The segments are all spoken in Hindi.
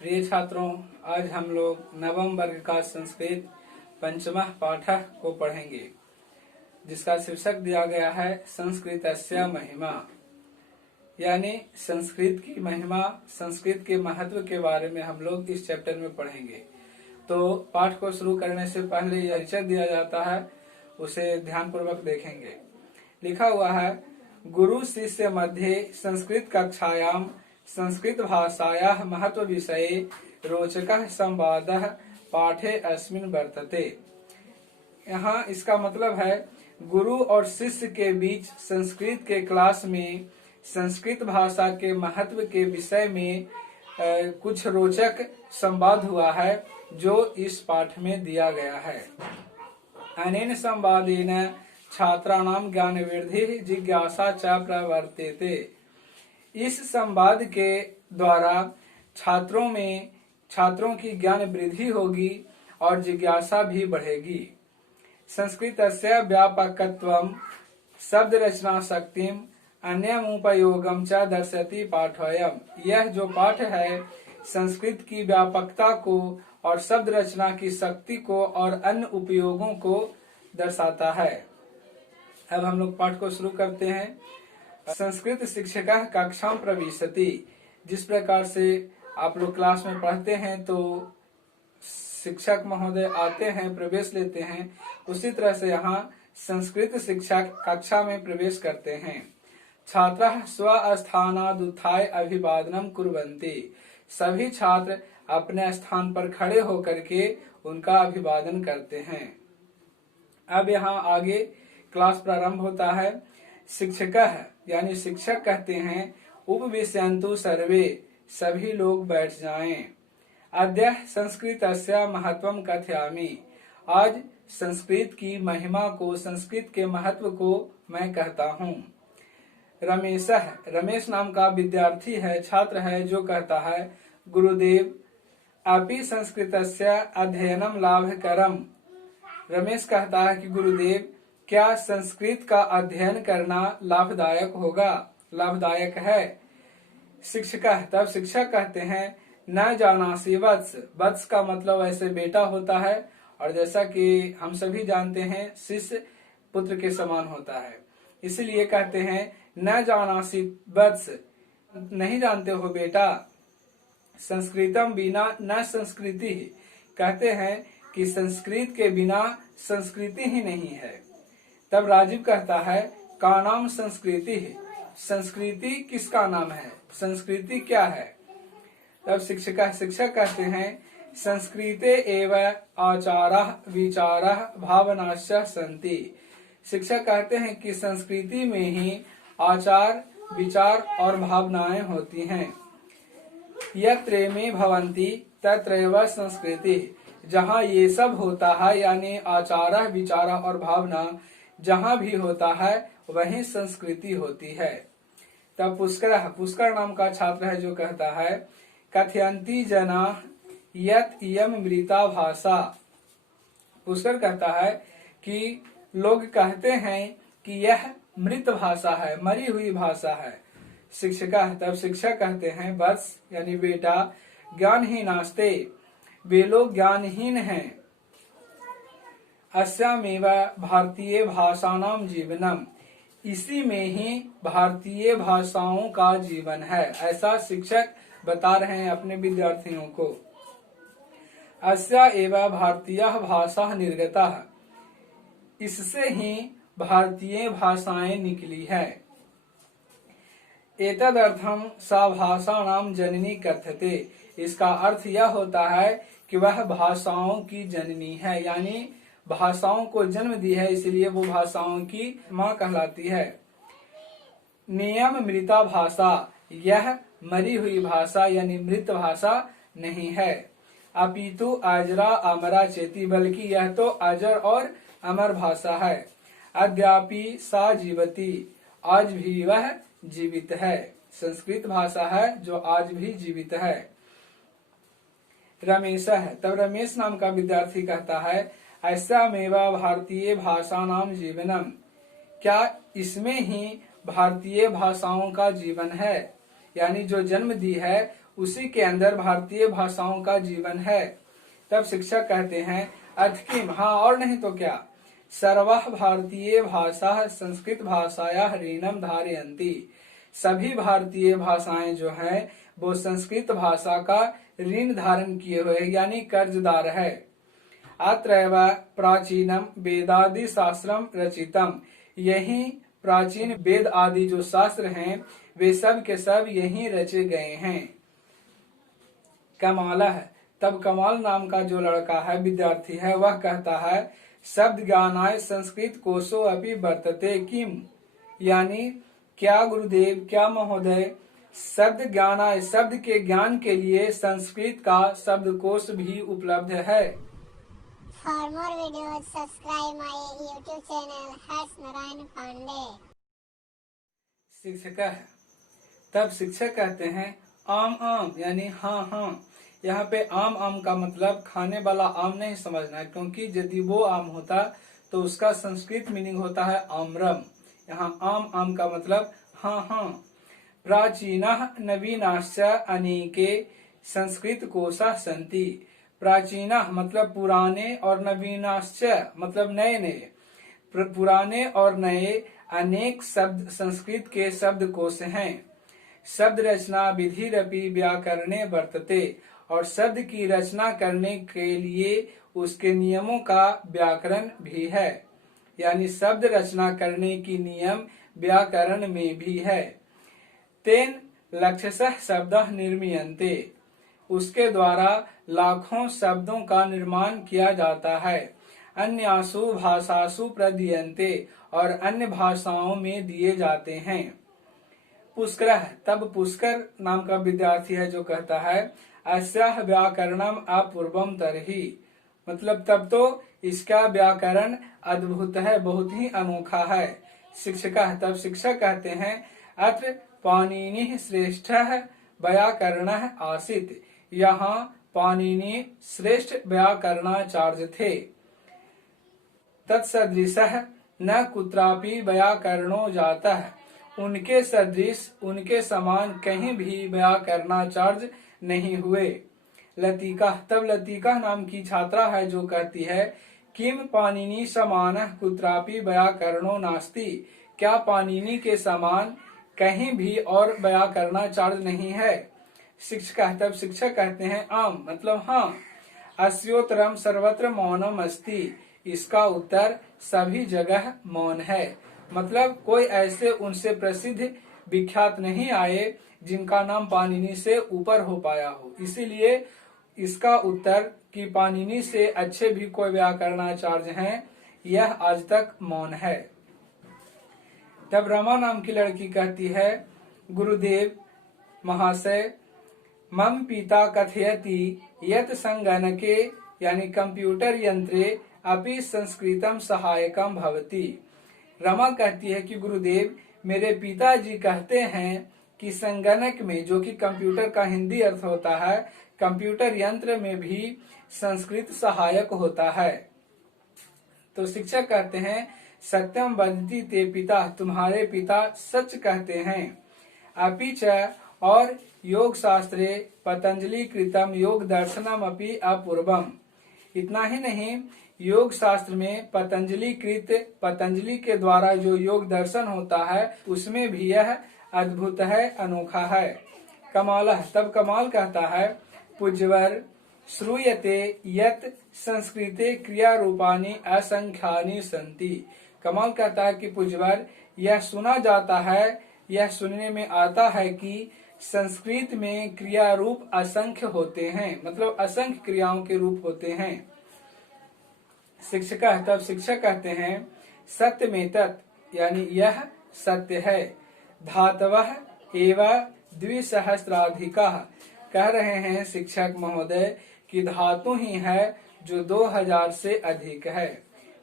प्रिय छात्रों, आज हम लोग नवम वर्ग का संस्कृत पंचम पाठ को पढ़ेंगे, जिसका शीर्षक दिया गया है संस्कृतस्य महिमा। यानी संस्कृत की महिमा, संस्कृत के महत्व के बारे में हम लोग इस चैप्टर में पढ़ेंगे। तो पाठ को शुरू करने से पहले यह परिचय दिया जाता है, उसे ध्यानपूर्वक देखेंगे। लिखा हुआ है, गुरु शिष्य मध्ये संस्कृत कक्षायां संस्कृत भाषायाः महत्व विषये रोचकः संवादः पाठे अस्मिन् वर्तते। यहाँ इसका मतलब है, गुरु और शिष्य के बीच संस्कृत के क्लास में संस्कृत भाषा के महत्व के विषय में कुछ रोचक संवाद हुआ है, जो इस पाठ में दिया गया है। अनेन संवादेन छात्राणां ज्ञान वृद्धि जिज्ञासा च प्रवर्तेते। इस संवाद के द्वारा छात्रों की ज्ञान वृद्धि होगी और जिज्ञासा भी बढ़ेगी। संस्कृतस्य व्यापकत्वं शब्द रचना शक्तिम अन्यमुपयोगम च दर्शति पाठोऽयम्। यह जो पाठ है, संस्कृत की व्यापकता को और शब्द रचना की शक्ति को और अन्य उपयोगों को दर्शाता है। अब हम लोग पाठ को शुरू करते हैं। संस्कृत शिक्षकः कक्षां प्रविशति। जिस प्रकार से आप लोग क्लास में पढ़ते हैं तो शिक्षक महोदय आते हैं, प्रवेश लेते हैं, उसी तरह से यहाँ संस्कृत शिक्षक कक्षा में प्रवेश करते हैं। छात्राः स्वस्थानादुत्थाय अभिवादनम कुर्वन्ति। सभी छात्र अपने स्थान पर खड़े होकर के उनका अभिवादन करते हैं। अब यहाँ आगे क्लास प्रारंभ होता है। शिक्षकः यानी शिक्षक कहते हैं, उपविशन्तु सर्वे, सभी लोग बैठ जाएं। अद्य संस्कृतस्य महत्वं कथयामि। आज संस्कृत की महिमा को, संस्कृत के महत्व को मैं कहता हूँ। रमेशः, रमेश नाम का विद्यार्थी है, छात्र है, जो कहता है, गुरुदेव अपि संस्कृतस्य अध्ययनम लाभकरम। रमेश कहता है कि गुरुदेव, क्या संस्कृत का अध्ययन करना लाभदायक होगा, लाभदायक है। शिक्षक, तब शिक्षक कहते हैं, न जानासि वत्स। वत्स का मतलब ऐसे बेटा होता है, और जैसा कि हम सभी जानते हैं, शिष्य पुत्र के समान होता है, इसलिए कहते हैं न जानासि वत्स, नहीं जानते हो बेटा। संस्कृतम बिना न संस्कृति। कहते हैं कि संस्कृत के बिना संस्कृति ही नहीं है। तब राजीव कहता है, का नाम संस्कृति है। संस्कृति किसका नाम है, संस्कृति क्या है। तब शिक्षक कहते हैं, संस्कृते एव आचारः विचारः भावनाश्च सन्ति। शिक्षक कहते हैं कि संस्कृति में ही आचार, विचार और भावनाएं होती हैं। यत्रेमे भवन्ति तत्रैव संस्कृति। जहाँ ये सब होता है, यानी आचार, विचार और भावना जहाँ भी होता है, वहीं संस्कृति होती है। तब पुष्कर नाम का छात्र है, जो कहता है, कथयन्ति जनाः यत् इयम् मृता भाषा। पुष्कर कहता है कि लोग कहते हैं कि यह मृत भाषा है, मरी हुई भाषा है। तब शिक्षक कहते हैं, बस यानी बेटा, ज्ञानहीनास्ते, वे लोग ज्ञानहीन हैं। अस्यामेव भारतीय भाषाणां जीवनम, इसी में ही भारतीय भाषाओं का जीवन है, ऐसा शिक्षक बता रहे हैं अपने विद्यार्थियों को। अस्या एव भारतीय भाषा निर्गता, इससे ही भारतीय भाषाएं निकली है। एतदर्थं सा भाषाणां जननी कथ्यते। इसका अर्थ यह होता है कि वह भाषाओं की जननी है, यानी भाषाओं को जन्म दी है, इसलिए वो भाषाओं की माँ कहलाती है। नियम मृता भाषा, यह मरी हुई भाषा यानी मृत भाषा नहीं है। अपितु अजरा अमरा चेती, बल्कि यह तो अजर और अमर भाषा है। अद्यापि सा जीवति, आज भी वह जीवित है। संस्कृत भाषा है जो आज भी जीवित है। रमेश है, तब रमेश नाम का विद्यार्थी कहता है, ऐसा मेवा भारतीय भाषाणां जीवनम। क्या इसमें ही भारतीय भाषाओं का जीवन है, यानी जो जन्म दी है उसी के अंदर भारतीय भाषाओं का जीवन है। तब शिक्षक कहते हैं अथकिम, हाँ और नहीं तो क्या, सर्वः भारतीय भाषा संस्कृत भाषाया ऋणम धारयन्ति, सभी भारतीय भाषाएं जो हैं वो संस्कृत भाषा का ऋण धारण किए हुए यानी कर्जदार है। अत्रैव प्राचीनम वेदादि शास्त्रम रचितम, यही प्राचीन वेद आदि जो शास्त्र हैं वे सब के सब यही रचे गए हैं। कमाल है, तब कमाल नाम का जो लड़का है विद्यार्थी है वह कहता है शब्द ज्ञानाय संस्कृत कोशो अभी वर्तते किम, यानी क्या गुरुदेव, क्या महोदय, शब्द ज्ञानाय शब्द के ज्ञान के लिए संस्कृत का शब्दकोश भी उपलब्ध है। For more videos, subscribe my YouTube channel Harsh Narayan Pandey। शिक्षक है, तब शिक्षक कहते हैं आम आम यानी हाँ हाँ। यहाँ पे आम आम का मतलब खाने वाला आम नहीं समझना है, क्योंकि यदि वो आम होता तो उसका संस्कृत मीनिंग होता है आम्रम। यहाँ आम आम का मतलब हाँ हाँ। प्राचीनः नवीनाश्च अनेके संस्कृत कोशा सन्ति, प्राचीनः मतलब पुराने और नवीनाश्च मतलब नए नए, पुराने और नए अनेक शब्द संस्कृत के शब्दकोश हैं। शब्द रचना विधिरपि व्याकरणे वर्तते, और शब्द की रचना करने के लिए उसके नियमों का व्याकरण भी है, यानी शब्द रचना करने की नियम व्याकरण में भी है। तेन लक्षशः शब्दः निर्मीयन्ते, उसके द्वारा लाखों शब्दों का निर्माण किया जाता है। अन्यासु भाषासु प्रदीयन्ते, और अन्य भाषाओं में दिए जाते हैं। पुष्कर, तब पुष्कर नाम का विद्यार्थी है जो कहता है अस्याः व्याकरणम अपूर्वम तरहि, मतलब तब तो इसका व्याकरण अद्भुत है, बहुत ही अनोखा है। शिक्षक, तब शिक्षक कहते हैं अत्र पाणिनि श्रेष्ठः व्याकरणः आसीत्, यहाँ पाणिनि श्रेष्ठ व्याकरणाचार्य थे। तत्सदृशः न कुत्रापि व्याकरणो जातः, उनके सदृश उनके समान कहीं भी व्याकरणाचार्य नहीं हुए। लतिका, तब लतिका नाम की छात्रा है जो कहती है किम पाणिनि समानः कुत्रापि व्याकरणो नास्ति, क्या पाणिनि के समान कहीं भी और व्याकरणाचार्य नहीं है। शिक्षक, तब शिक्षक कहते हैं आम मतलब हाँ। अस्योत्तरम सर्वत्र मौनम अस्ति, इसका उत्तर सभी जगह मौन है, मतलब कोई ऐसे उनसे प्रसिद्ध विख्यात नहीं आए जिनका नाम पाणिनि से ऊपर हो पाया हो, इसीलिए इसका उत्तर कि पाणिनि से अच्छे भी कोई व्याकरणाचार्य हैं, यह आज तक मौन है। तब रमा नाम की लड़की कहती है गुरुदेव महाशय, मम पिता कथयति यत संगणके यानी कंप्यूटर यंत्रे अपि संस्कृतम सहायकम भवति। रमा कहती है कि गुरुदेव मेरे पिताजी कहते हैं कि संगणक में, जो कि कंप्यूटर का हिंदी अर्थ होता है, कंप्यूटर यंत्र में भी संस्कृत सहायक होता है। तो शिक्षक कहते हैं सत्यम वदति ते पिता, तुम्हारे पिता सच कहते हैं। अपि च, और योग शास्त्रे पतंजलि कृतम योग दर्शनम अपि अपूर्वम, इतना ही नहीं योग शास्त्र में पतंजलि के द्वारा जो योग दर्शन होता है उसमें भी यह अद्भुत है, अनोखा है। कमाल, तब कमाल कहता है पूज्यवर श्रूयते यत संस्कृते क्रिया रूपानी असंख्यानि सन्ति। कमाल कहता है कि पूज्यवर यह सुना जाता है, यह सुनने में आता है कि संस्कृत में क्रिया रूप असंख्य होते हैं, मतलब असंख्य क्रियाओं के रूप होते हैं। शिक्षक, तब शिक्षक कहते हैं सत्य में तत्, यानी यह सत्य है। धातवः एव द्विसहस्राधिकाः, कह रहे हैं शिक्षक महोदय कि धातु ही है जो 2000 से अधिक है।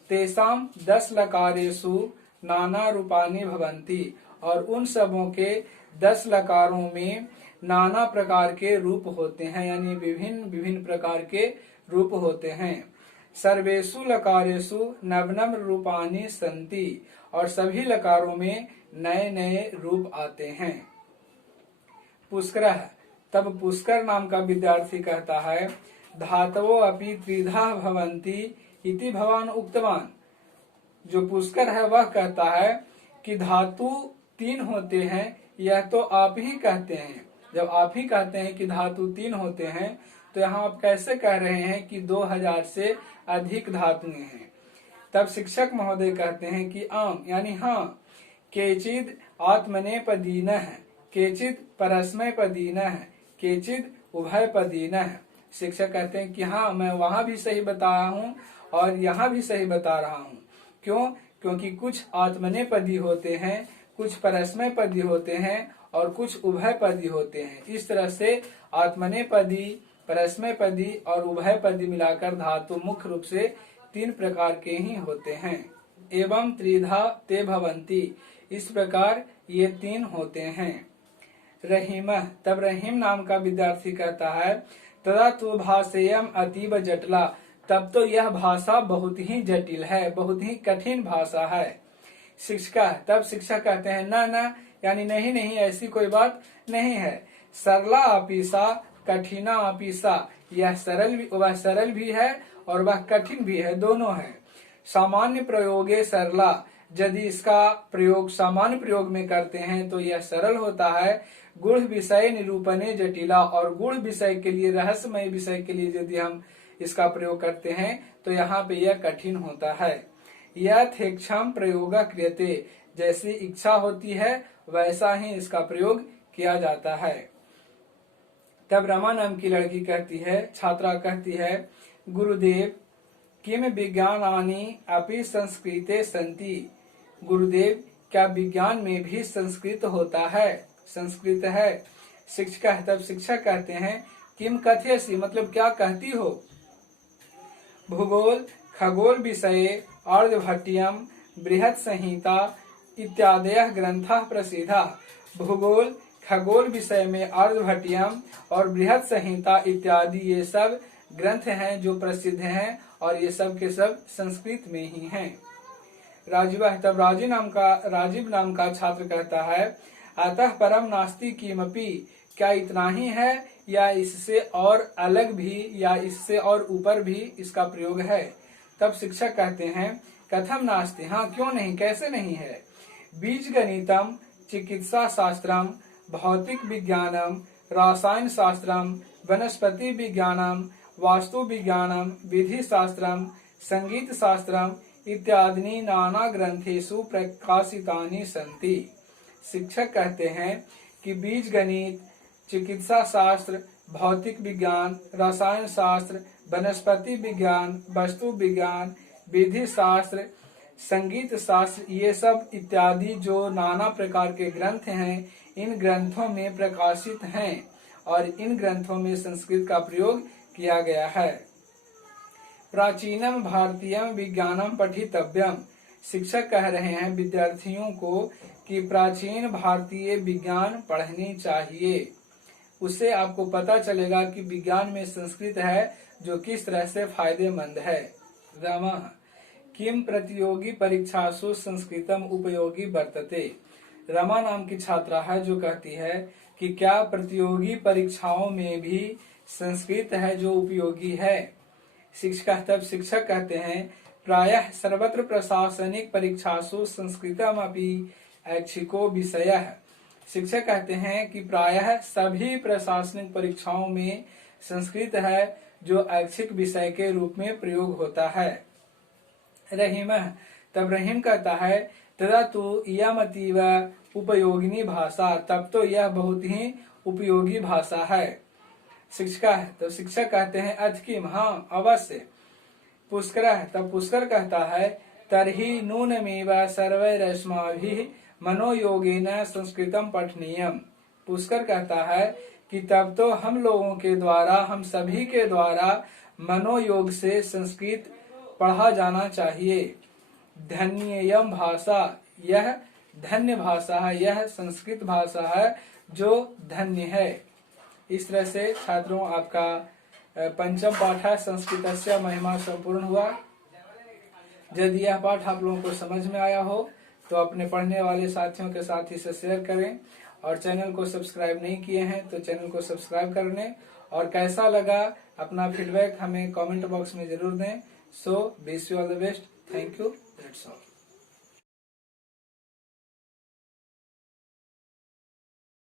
तेसाम 10 लकारेषु नाना रूपानि भवन्ति, और उन सबों के 10 लकारों में नाना प्रकार के रूप होते हैं, यानी विभिन्न विभिन्न प्रकार के रूप होते हैं। सर्वेषु लकारेषु नवनम रूपानि सन्ति, और सभी लकारों में नए नए रूप आते हैं। पुष्कर, तब पुष्कर नाम का विद्यार्थी कहता है धातवो अपि त्रिधा भवन्ति इति भवान उक्तवान। जो पुष्कर है वह कहता है कि धातु 3 होते हैं, यह तो आप ही कहते हैं। जब आप ही कहते हैं कि धातु 3 होते हैं तो यहाँ आप कैसे कह रहे हैं कि 2000 से अधिक धातुएं हैं। तब शिक्षक महोदय कहते हैं कि आम यानी हाँ, केचिद आत्मनेपदीनः, केचिद परस्मैपदीनः, केचिद उभयपदीनः। शिक्षक कहते हैं कि हाँ, मैं वहां भी सही बताया हूँ और यहाँ भी सही बता रहा हूँ। क्यों? क्योंकि कुछ आत्मनेपदी होते हैं, कुछ परस्मैपदी होते हैं और कुछ उभयपदी होते हैं। इस तरह से आत्मनेपदी, परस्मैपदी और उभयपदी मिलाकर धातु मुख्य रूप से 3 प्रकार के ही होते हैं। एवं त्रिधा ते भवन्ति, इस प्रकार ये 3 होते हैं। रहीमः, तब रहीम नाम का विद्यार्थी कहता है तदा तु भाषेयम अतीव जटिला, तब तो यह भाषा बहुत ही जटिल है, बहुत ही कठिन भाषा है। शिक्षका, तब शिक्षक कहते हैं ना ना, यानी नहीं नहीं, ऐसी कोई बात नहीं है। सरला अपीसा कठिना अपीसा, यह वह सरल भी है और वह कठिन भी है, दोनों है। सामान्य प्रयोगे सरला, यदि इसका प्रयोग सामान्य प्रयोग में करते हैं तो यह सरल होता है। गुढ़ विषय निरूपणे जटिला, और गुढ़ विषय के लिए, रहस्यमय विषय के लिए यदि हम इसका प्रयोग करते हैं तो यहाँ पे यह कठिन होता है। यथेक्षम प्रयोग क्रियते, जैसी इच्छा होती है वैसा ही इसका प्रयोग किया जाता है। तब रमा नाम की लड़की कहती है, छात्रा कहती है गुरुदेव किम विज्ञानानि अपि संस्कृते सन्ति, गुरुदेव क्या विज्ञान में भी संस्कृत होता है, संस्कृत है। शिक्षक, तब शिक्षक कहते हैं किम कथयसि, मतलब क्या कहती हो। भूगोल खगोल विषये आर्यभट्टियम बृहत् संहिता इत्यादयः ग्रंथाः प्रसिद्धाः। भूगोल खगोल विषय में आर्यभट्टियम और बृहत् संहिता इत्यादि ये सब ग्रंथ हैं जो प्रसिद्ध हैं और ये सब के सब संस्कृत में ही हैं। राजीव, तब राजीव नाम का छात्र कहता है अतः परम नास्ति किमपि, क्या इतना ही है या इससे और अलग भी या इससे और ऊपर भी इसका प्रयोग है। तब शिक्षक कहते हैं कथम नास्ति, हाँ क्यों नहीं, कैसे नहीं है। बीज गणितम चिकित्सा शास्त्रम भौतिक विज्ञानम रसायन शास्त्रम वनस्पति विज्ञानम वास्तु विज्ञानम विधि शास्त्रम संगीत शास्त्रम इत्यादि नाना ग्रंथेषु प्रकाशितानि सन्ति। शिक्षक कहते हैं कि बीज गणित, चिकित्सा शास्त्र, भौतिक विज्ञान, रसायन शास्त्र, वनस्पति विज्ञान, वस्तु विज्ञान, विधि शास्त्र, संगीत शास्त्र, ये सब इत्यादि जो नाना प्रकार के ग्रंथ हैं इन ग्रंथों में प्रकाशित हैं और इन ग्रंथों में संस्कृत का प्रयोग किया गया है। प्राचीनम भारतीयम विज्ञानम पठितव्यम, शिक्षक कह रहे हैं विद्यार्थियों को कि प्राचीन भारतीय विज्ञान पढ़नी चाहिए। उससे आपको पता चलेगा कि विज्ञान में संस्कृत है जो किस तरह से फायदेमंद है। रमा किम प्रतियोगी परीक्षासु संस्कृतम उपयोगी वर्तते, रमा नाम की छात्रा है जो कहती है कि क्या प्रतियोगी परीक्षाओं में भी संस्कृत है जो उपयोगी है। शिक्षक कहते हैं प्रायः सर्वत्र प्रशासनिक परीक्षासु संस्कृतम अपि ऐच्छिको विषयः। शिक्षक कहते हैं कि प्रायः सभी प्रशासनिक परीक्षाओं में संस्कृत है जो ऐच्छिक विषय के रूप में प्रयोग होता है। रहीम, तब रहीम कहता है तदा तो इयम अतीव उपयोगिनी भाषा, तब तो यह बहुत ही उपयोगी भाषा है। तो शिक्षक कहते हैं अथकिम, हाँ अवश्य। पुष्कर, तब पुष्कर कहता है तर्हि नूनमेव सर्वैरस्माभिः मनोयोगेन संस्कृतम पठनीयम। पुष्कर कहता है कि तब तो हम लोगों के द्वारा, हम सभी के द्वारा मनोयोग से संस्कृत पढ़ा जाना चाहिए। धन्ययम भाषा, यह धन्य भाषा है, यह संस्कृत भाषा है जो धन्य है। इस तरह से छात्रों आपका पंचम पाठ है संस्कृतस्य महिमा संपूर्ण हुआ। यदि यह पाठ आप लोगों को समझ में आया हो तो अपने पढ़ने वाले साथियों के साथ इसे शेयर करें और चैनल को सब्सक्राइब नहीं किए हैं तो चैनल को सब्सक्राइब कर लें। और कैसा लगा अपना फीडबैक हमें कमेंट बॉक्स में जरूर दें। So wish you all the best. Thank you. That's all.